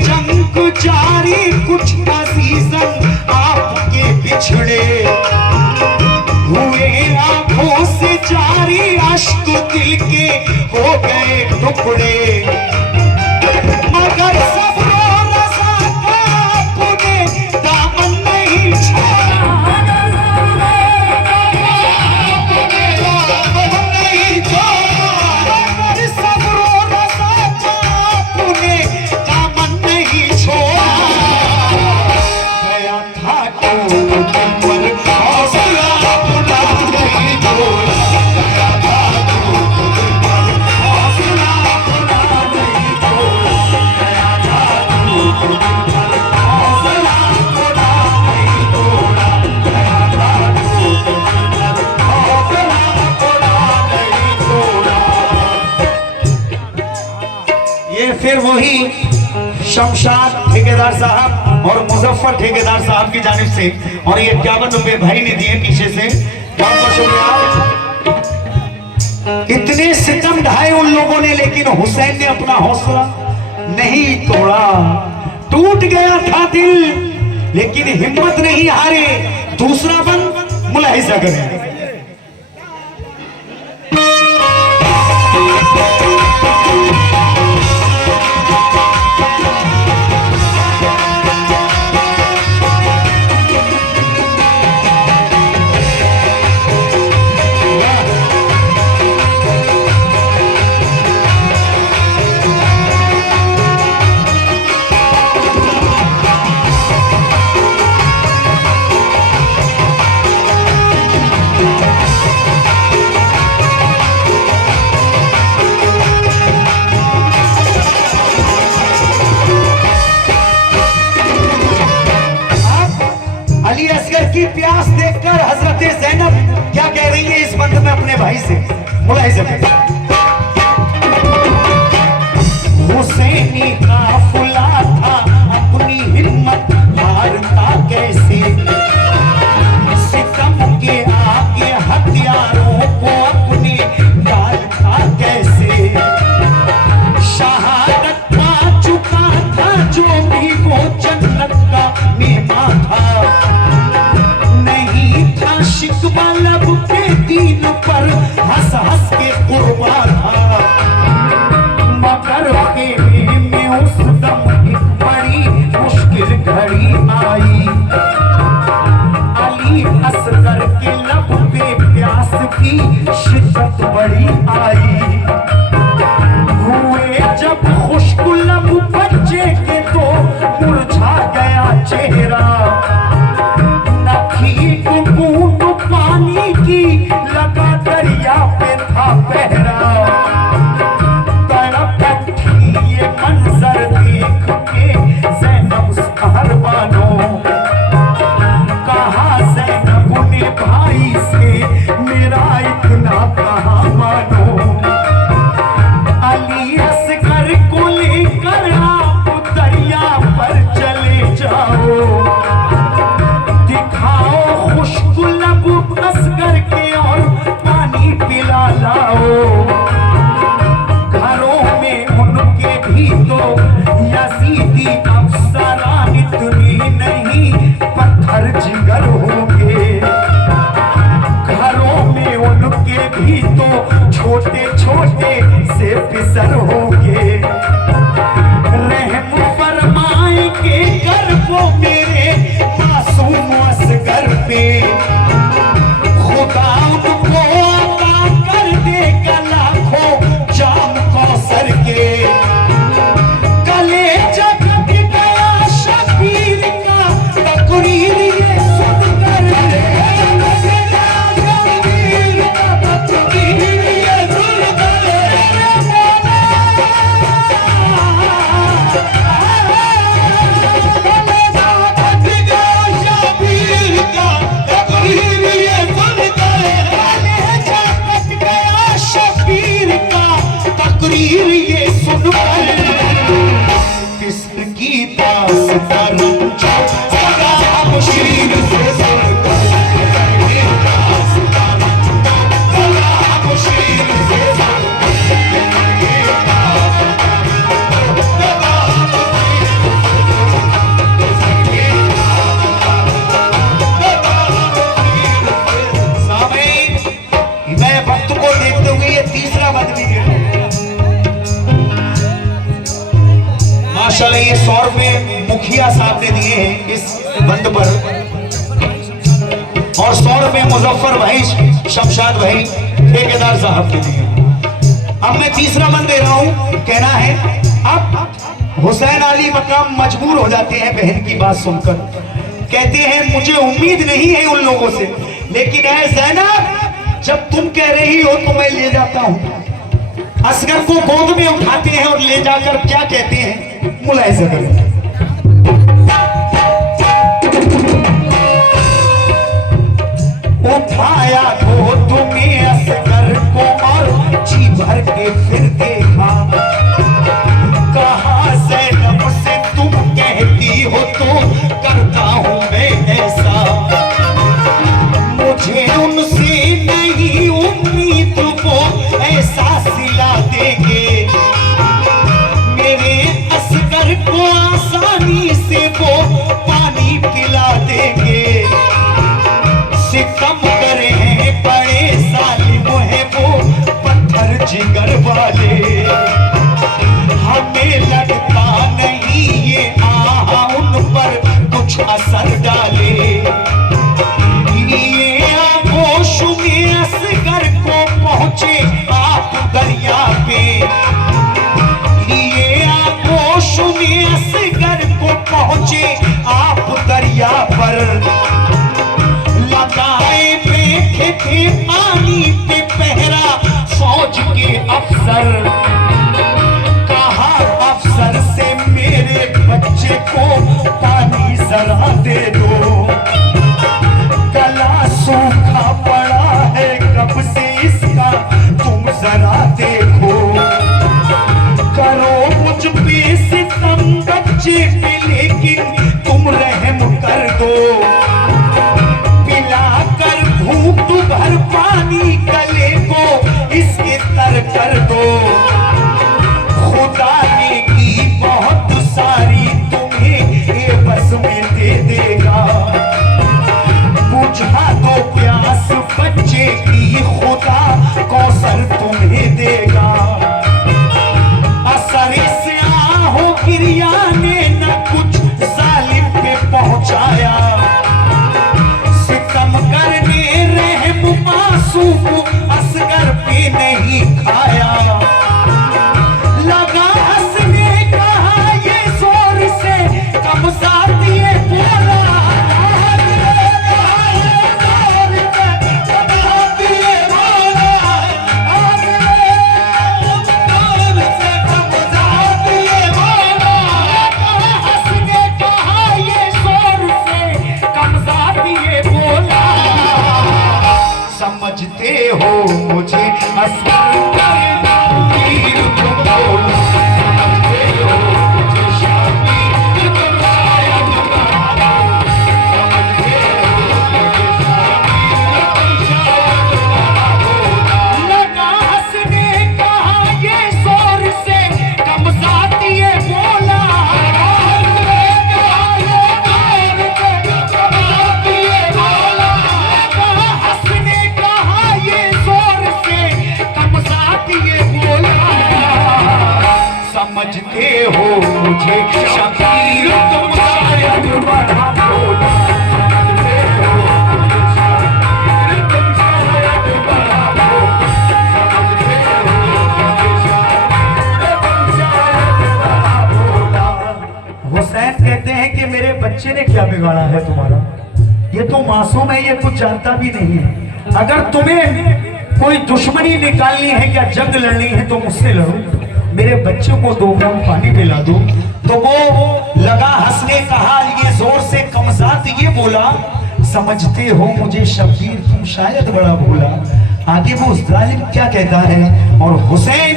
जंग जारी कुछ का सीजन आपके बिछड़े हुए, आंखों से जारी अश्क दिल के हो गए टुकड़े। मगर सब्र रज़ा का आपने दामन नहीं छोड़ा, नहीं छोड़ा। मगर सब्र रज़ा का आपने दामन नहीं छोड़ा। गया था तो पर हौसला अपना नहीं छोड़ा, गया था तो पर हौसला अपना नहीं छोड़ा, गया था तो पर हौसला अपना नहीं छोड़ा, गया था तो पर हौसला अपना नहीं छोड़ा। ये फिर वही शमशाद ठेकेदार साहब और मुजफ्फर ठेकेदार साहब की जानिब से, और ये 51 रुपए भाई ने दिए पीछे से, बहुत बहुत शुक्रिया। इतने सितम ढाए उन लोगों ने, लेकिन हुसैन ने अपना हौसला नहीं तोड़ा। टूट गया था दिल लेकिन हिम्मत नहीं हारे। दूसरा बंद मुलाहिजा करें। अली असगर की प्यास देखकर हजरत ज़ैनब क्या कह रही है इस बंद में अपने भाई से, मुलाहिजा करें। हुसैनी काफिला था अपनी हिम्मत हारता कैसे, सितम के आगे हथियारों को अपने डालता कैसे। शहादत पा चुका था जो भी वो जन्नत का मेहमान था, शिकवा लब पे दीन पर हंस हंस के कुर्बान था। मगर खेमे में उस दम एक बड़ी मुश्किल घड़ी आई। अली असगर के लब पे प्यास की शिद्दत बड़ी आई। हुए जब खुश्क लब बच्चे के तो मुरझा गया चेहरा। पानी की लगा दरिया पे था पहरा। तड़प उठी ये मंजर देख के ज़ैनब कहरबानों, कहा ज़ैनब ने भाई से मेरा इतना कहा मानो। अली असगर को लेकर आप दरिया पर चले जाओ, दिखाओ खुश्क लब असगर के और पानी पिला लाओ। घरों में उनके भी तो यजीदी अफसरान इतनी नहीं पत्थर जिगर होंगे। घरों में उनके भी तो छोटे छोटे से फिसर होंगे। रहम फरमाएंगे कर वो मेरे मासूम असगर पे, खुदा उनको अता कर देगा लाखों जाम कौसर के। गले जगत गया शबीर का तकरीर ये सुनकर, शबीर का तकरीर ये सुनकर तकरीर ये सुनकर किसकी दास्तान मुशीर से सुनकर, दास्तान मुशीर से ₹100 मुखिया साहब ने दिए हैं इस बंद पर, और ₹100 मुजफ्फर भाई शमशाद भाई ठेकेदार साहब के दिए। अब मैं तीसरा बंद दे रहा हूं। कहना है अब हुसैन अली मकाम मजबूर हो जाते हैं बहन की बात सुनकर, कहते हैं मुझे उम्मीद नहीं है उन लोगों से, लेकिन ऐ ज़ैनब जब तुम कह रही हो तो मैं ले जाता हूं। असगर को गोद में उठाते हैं और ले जाकर क्या कहते हैं, मुलाहिजा करें। उठाया तो तुम्हें असगर को और जी भर के फिर देखा, कहा ज़ैनब से तुम कहती हो तो करता हूं मैं ऐसा, मुझे उनसे नहीं उम्मीद वो ऐसा सिला देंगे, मेरे असगर को आसानी से वो पानी पिला देंगे। सितम करे हैं बड़े सालिम है वो पत्थर जिगर वाले, हमें लगता नहीं ये आहा उन पर कुछ असर डाले। ये आगोश में असगर को पहुंचे आप दरिया पे, ये आगोश में असगर को पहुंचे आप दरिया पर, लगाए बैठे थे पानी पे पहरा फौज के अफसर, कहा अफसर से मेरे बच्चे को पानी जरा दे दो, गला सूखा पड़ा है कब से इसका तुम जरा देखो, करो मुझ पे सितम बच्चे पे लेकिन तुम रहम कर दो, घूट भर पानी गले को इसके तर कर दो, खुदा ने की बहुत सारी तुम्हें ये बस में दे देगा, बुझा दो प्यास बच्चे की खुदा कौसर तुम्हें देगा। असर से आहो गिरिया ने न कुछ जालिम पे पहुंचाया, असगर पे नहीं खाया, लगा हंसने कहा ये जोर से कम साथ ये बोला, समझते हो मुझे असगर वीर तुम बोलो, समझते हो मुझे शाबीर तुम शायद बना दो, समझते हो मुझे शाबीर तुम शायद बना दो, लगा हंसने कहा ये जोर से कम साथ ये बोला, समझते हो मुझे शबीर तुम शायद बना दो, समझते हो मुझे शबीर तुम शायद बना दो, समझते हो मुझे शबीर तुम शायद बना दो। हुसैन कहते हैं कि मेरे बच्चे ने क्या बिगाड़ा है तुम्हारा, ये तो मासूम है, ये कुछ जानता भी नहीं है, अगर तुम्हें कोई दुश्मनी निकालनी है या जंग लड़नी है तो मुझसे लड़ो, मेरे बच्चों को 2 बूंद पानी पिला दो। तो वो लगा हंसने, कहा ये जोर से कमजात ये बोला, समझते हो मुझे शबीर तुम शायद बड़ा भूला। आगे वो जालिम क्या कहता है, और हुसैन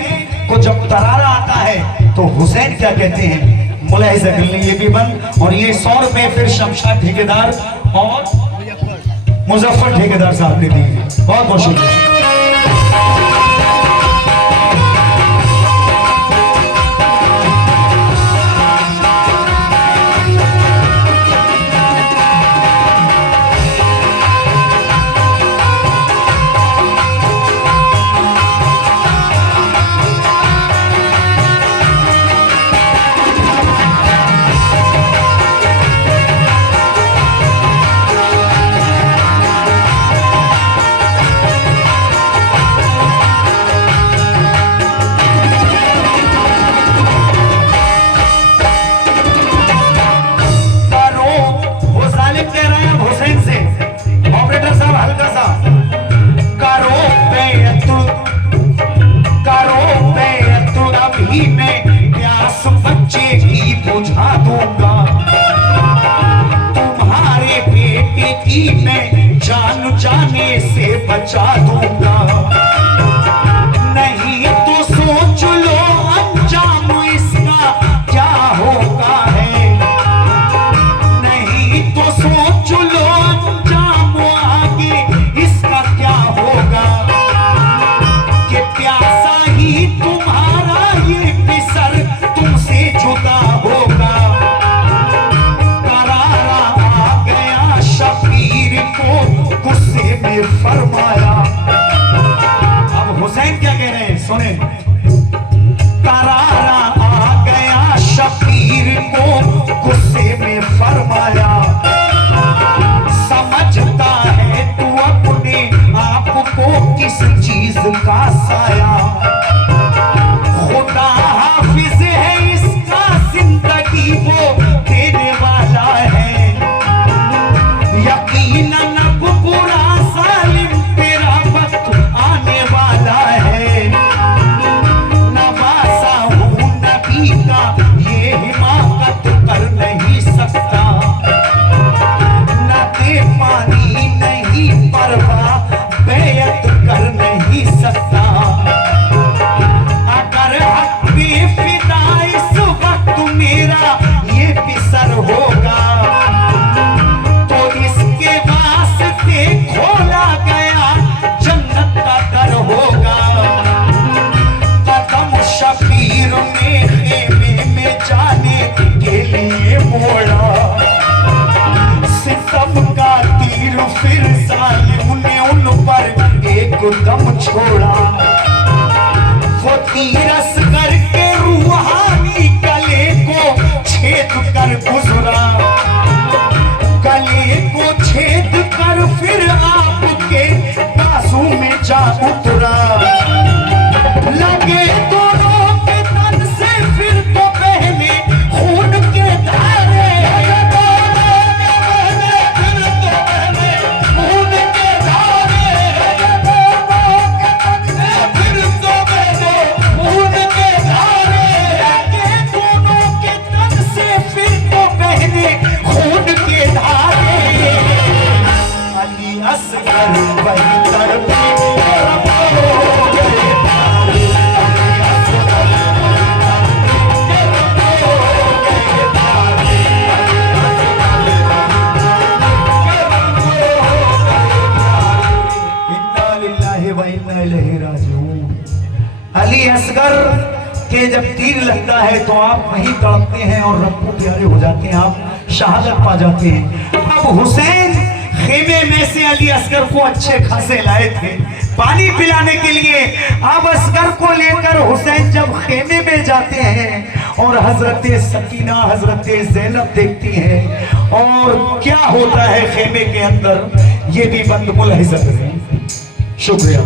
को जब तरारा आता है तो हुसैन क्या कहते हैं, मुलाहिजा कर लें ये भी बंद। और ये ₹100 फिर शमशाद ठेकेदार और मुजफ्फर ठेकेदार साहब ने दिए। बहुत बहुत शुक्रिया। बुझा दूंगा, तुम्हारे बेटे की मैं जान जाने से बचा दूंगा। नहीं तो सोच लो अंजाम इसका क्या होगा है, नहीं तो सोच लो अंजाम आगे इसका क्या होगा। कि प्यासा ही तुम्हारा ये पिसर तुमसे जुदा होगा। करारा आ गया शबीर को गुस्से में फरमाया। अब हुसैन क्या कह रहे हैं सुने। करारा आ गया शबीर को गुस्से में फरमाया। समझता है तू अपने आप को किस चीज का साया। खुदा हाफिज है इसका जिंदगी वो देने वाला है। यकीनन अब बुरा सालिम तेरा वक्त आने वाला है। नवासा हूँ नबी का ये हिमाकत कर नहीं सकता। न दे पानी नहीं परवाह बैयत कर नहीं सकता। अगर हक पे फिदा इस वक्त मेरा ये पिसर होगा तो इसके वास्ते खोला गया जन्नत का दर होगा। कदम शबीर ने खेमे में जाने के लिए मोड़ा। सितम का तीर फिर जालिम ने उन पर एक दम छोड़ा। वो तीर असगर के रूहानी गले को छेद कर गुजरा। गले को छेद कर फिर आपके बाजू में जा उतरा। लगे दोनों के तन से फिर तो बहने खून के धारे। असगर वही तड़पे हो गए तारे। असगर हो गए तारे। इन्ना लिल्लाहि व इन्ना इलैहि राजिऊन। अली असगर के जब तीर लगता है तो आप वहीं तड़पते हैं और रब को प्यारे हो जाते हैं, आप शहादत पा जाते हैं। अब हुसैन खेमे में से अली असगर को अच्छे खासे लाए थे पानी पिलाने के लिए। अब असगर को लेकर हुसैन जब खेमे में जाते हैं और हजरत सकीना हजरत ज़ैनब देखती हैं और क्या होता है खेमे के अंदर, ये भी बंद मुलाहिज़ा करें। शुक्रिया।